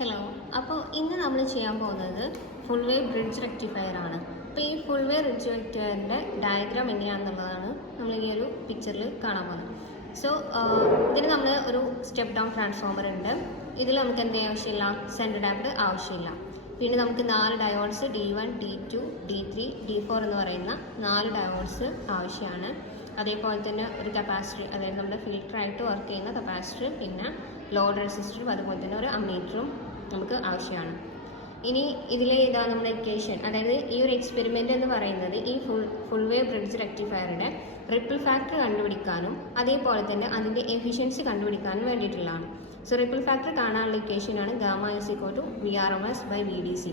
Hello. അപ്പോൾ ഇന്ന് നമ്മൾ ചെയ്യാൻ പോകുന്നത് ഫുൾ വേ ബ്രിഡ്ജ് റെക്ടിഫയർ ആണ്. അപ്പോൾ ഈ ഫുൾ വേ ബ്രിഡ്ജ് റെക്ടിഫയറിൻ്റെ ഡയഗ്രാം എങ്ങനെയാണെന്നുള്ളതാണ് നമ്മൾ ഈ ഒരു പിക്ചറിൽ കാണാൻ പോകുന്നത്. സോ ഇതിന് നമ്മൾ ഒരു സ്റ്റെപ്പ് ഡൗൺ ട്രാൻസ്ഫോമർ ഉണ്ട്. ഇതിൽ നമുക്ക് എന്ത് ആവശ്യമില്ല, സെൻറ്റർ ഡാംപ് ആവശ്യമില്ല. പിന്നെ നമുക്ക് 4 diodes D1, D2, D3, D4 എന്ന് പറയുന്ന 4 ഡയോഡ്സ് ആവശ്യമാണ്. അതേപോലെ തന്നെ ഒരു കപ്പാസിറ്റർ, അതായത് നമ്മുടെ ഫിൽറ്ററായിട്ട് വർക്ക് ചെയ്യുന്ന കപ്പാസിറ്റർ, പിന്നെ ലോഡ് റെസിസ്റ്ററും അതുപോലെ തന്നെ ഒരു അമ്മീറ്ററും നമുക്ക് ആവശ്യമാണ്. ഇനി ഇതിലെ ഇതാ നമ്മുടെ ഇക്വേഷൻ, അതായത് ഈ ഒരു എക്സ്പെരിമെൻ്റ് എന്ന് പറയുന്നത് ഈ ഫുൾ വേ ബ്രിഡ്ജ് റെക്ടിഫയറുടെ റിപ്പിൾ ഫാക്ടർ കണ്ടുപിടിക്കാനും അതേപോലെ തന്നെ അതിൻ്റെ എഫിഷ്യൻസി കണ്ടുപിടിക്കാനും വേണ്ടിയിട്ടുള്ളതാണ്. സോ റിപ്പിൾ ഫാക്ടർ കാണാനുള്ള ഇക്വേഷനാണ് gamma is equal to VRMS/VDC.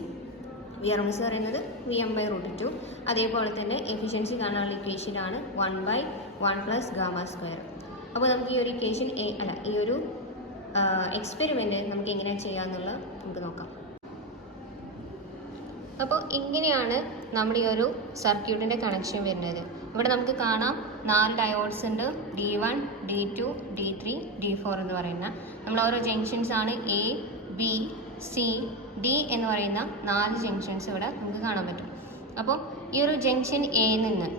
VRMS പറയുന്നത് Vm/√2. അതേപോലെ തന്നെ എഫിഷ്യൻസി കാണാനുള്ള ഇക്വേഷനാണ് 1/1 + ഗാമ സ്ക്വയർ. അപ്പോൾ നമുക്ക് ഈ ഒരു ഇക്വേഷൻ ഈ ഒരു എക്സ്പെരിമെൻറ്റ് നമുക്ക് എങ്ങനെയാണ് ചെയ്യാമെന്നുള്ളത് നമുക്ക് നോക്കാം. അപ്പോൾ ഇങ്ങനെയാണ് നമ്മുടെ ഈ ഒരു സർക്യൂട്ടിൻ്റെ കണക്ഷൻ വരുന്നത്. ഇവിടെ നമുക്ക് കാണാം 4 ഡയോഡ്സ് ഉണ്ട്, D1, D2, D3, D4 എന്ന് പറയുന്ന നമ്മൾ ഓരോ ജംഗ്ഷൻസ് ആണ് A, B, C, D എന്ന് പറയുന്ന 4 ജംഗ്ഷൻസ് ഇവിടെ നമുക്ക് കാണാൻ പറ്റും. അപ്പോൾ ഈ ഒരു ജംഗ്ഷൻ എയിൽ നിന്ന്,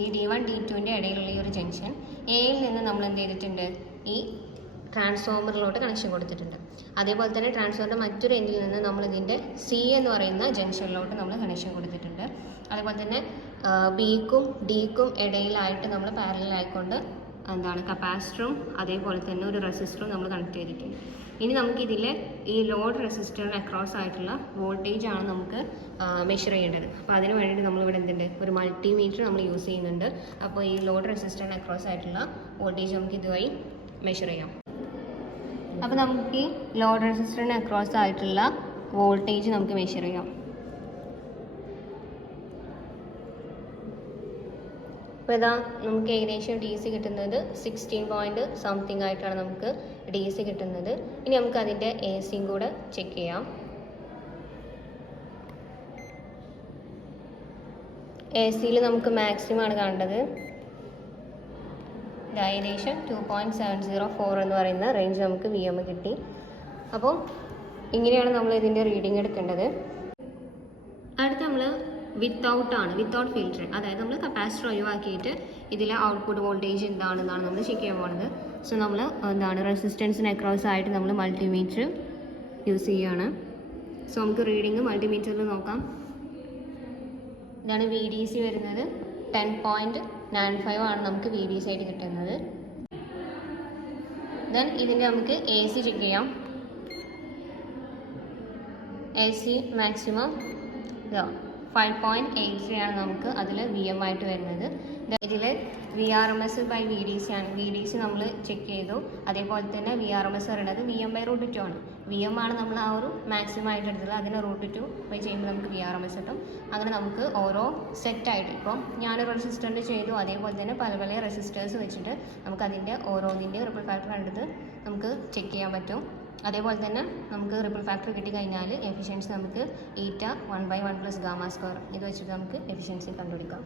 ഈ D1, D2ൻ്റെ ഇടയിലുള്ള ഈ ഒരു ജംഗ്ഷൻ എയിൽ നിന്ന് നമ്മൾ എന്ത് ചെയ്തിട്ടുണ്ട്, ഈ ട്രാൻസ്ഫോമറിലോട്ട് കണക്ഷൻ കൊടുത്തിട്ടുണ്ട്. അതേപോലെ തന്നെ ട്രാൻസ്ഫോമറിൻ്റെ മറ്റൊരു എൻഡിൽ നിന്ന് നമ്മൾ ഇതിൻ്റെ C എന്ന് പറയുന്ന ജംഗ്ഷനിലോട്ട് നമ്മൾ കണക്ഷൻ കൊടുത്തിട്ടുണ്ട്. അതേപോലെ തന്നെ Bക്കും Dക്കും ഇടയിലായിട്ട് നമ്മൾ പാരലൽ ആയിക്കൊണ്ട് കപ്പാസിറ്ററും അതേപോലെ തന്നെ ഒരു റെസിസ്റ്ററും നമ്മൾ കണക്ട് ചെയ്തിട്ടുണ്ട്. ഇനി നമുക്കിതിൽ ഈ ലോഡ് റെസിസ്റ്ററിന് അക്രോസ് ആയിട്ടുള്ള വോൾട്ടേജ് ആണ് നമുക്ക് മെഷർ ചെയ്യേണ്ടത്. അപ്പോൾ അതിന് വേണ്ടിയിട്ട് നമ്മളിവിടെ എന്തുണ്ട്, ഒരു മൾട്ടിമീറ്റർ നമ്മൾ യൂസ് ചെയ്യുന്നുണ്ട്. അപ്പോൾ ഈ ലോഡ് റെസിസ്റ്ററിന് അക്രോസ് ആയിട്ടുള്ള വോൾട്ടേജ് നമുക്ക് ഇതുവഴി മെഷർ ചെയ്യാം. അപ്പോൾ നമുക്ക് ഈ ലോഡ് റെസിസ്റ്ററിന് അക്രോസ് ആയിട്ടുള്ള വോൾട്ടേജ് നമുക്ക് മെഷർ ചെയ്യാം. അപ്പോൾ ഇതാ നമുക്ക് ഏകദേശം DC കിട്ടുന്നത് 16 പോയിൻറ്റ് സംതിങ് ആയിട്ടാണ് നമുക്ക് DC കിട്ടുന്നത്. ഇനി നമുക്ക് അതിൻ്റെ AC കൂടെ ചെക്ക് ചെയ്യാം. AC നമുക്ക് മാക്സിമം ആണ് കാണേണ്ടത്. ഏകദേശം 2.704 എന്ന് പറയുന്ന റേഞ്ച് നമുക്ക് VM കിട്ടി. അപ്പോൾ ഇങ്ങനെയാണ് നമ്മൾ ഇതിൻ്റെ റീഡിങ് എടുക്കേണ്ടത്. അടുത്ത് നമ്മൾ വിത്തൗട്ട് ഫിൽറ്റർ, അതായത് നമ്മൾ കപ്പാസിറ്റർ ഒഴിവാക്കിയിട്ട് ഇതിലെ ഔട്ട്പുട്ട് വോൾട്ടേജ് എന്താണെന്നാണ് നമ്മൾ ചെക്ക് ചെയ്യാൻ പോകുന്നത്. സോ നമ്മൾ റെസിസ്റ്റൻസിന് അക്രോസ് ആയിട്ട് നമ്മൾ മൾട്ടിമീറ്റർ യൂസ് ചെയ്യുകയാണ്. സോ നമുക്ക് റീഡിങ് മൾട്ടിമീറ്ററിൽ നോക്കാം. ഇതാണ് VDC വരുന്നത് 10.95 ആണ് നമുക്ക് VDC ആയിട്ട് കിട്ടുന്നത്. ദെൻ ഇതിൻ്റെ നമുക്ക് AC ചെക്ക് ചെയ്യാം. AC മാക്സിമം 5.83 ആണ് നമുക്ക് അതിൽ VM ആയിട്ട് വരുന്നത്. ഇതിൽ VRMS/VDC ആണ്. VDC നമ്മൾ ചെക്ക് ചെയ്തു. അതേപോലെ തന്നെ VRMS പറയുന്നത് Vm/√2 ആണ്. VM ആണ് നമ്മൾ ആ ഒരു മാക്സിമം ആയിട്ട് എടുത്തത്. അതിന് √2 ചെയ്യുമ്പോൾ നമുക്ക് VRMS കിട്ടും. അങ്ങനെ നമുക്ക് ഓരോ സെറ്റായിട്ട്, ഇപ്പം ഞാനൊരു റെസിസ്റ്ററിൻ്റെ ചെയ്തു, അതേപോലെ തന്നെ പല പല റെസിസ്റ്റേഴ്സ് വെച്ചിട്ട് നമുക്ക് അതിൻ്റെ ഓരോന്നിൻ്റെ റിപ്പിൾ ഫാക്ടർ കണ്ടെടുത്ത് നമുക്ക് ചെക്ക് ചെയ്യാൻ പറ്റും. അതേപോലെ തന്നെ നമുക്ക് റിപ്പിൾ ഫാക്ടർ കിട്ടിക്കഴിഞ്ഞാൽ എഫിഷ്യൻസി നമുക്ക് 1/1 + ഗാമ സ്ക്വയർ ഇത് വെച്ചിട്ട് നമുക്ക് എഫിഷ്യൻസി കണ്ടുപിടിക്കാം.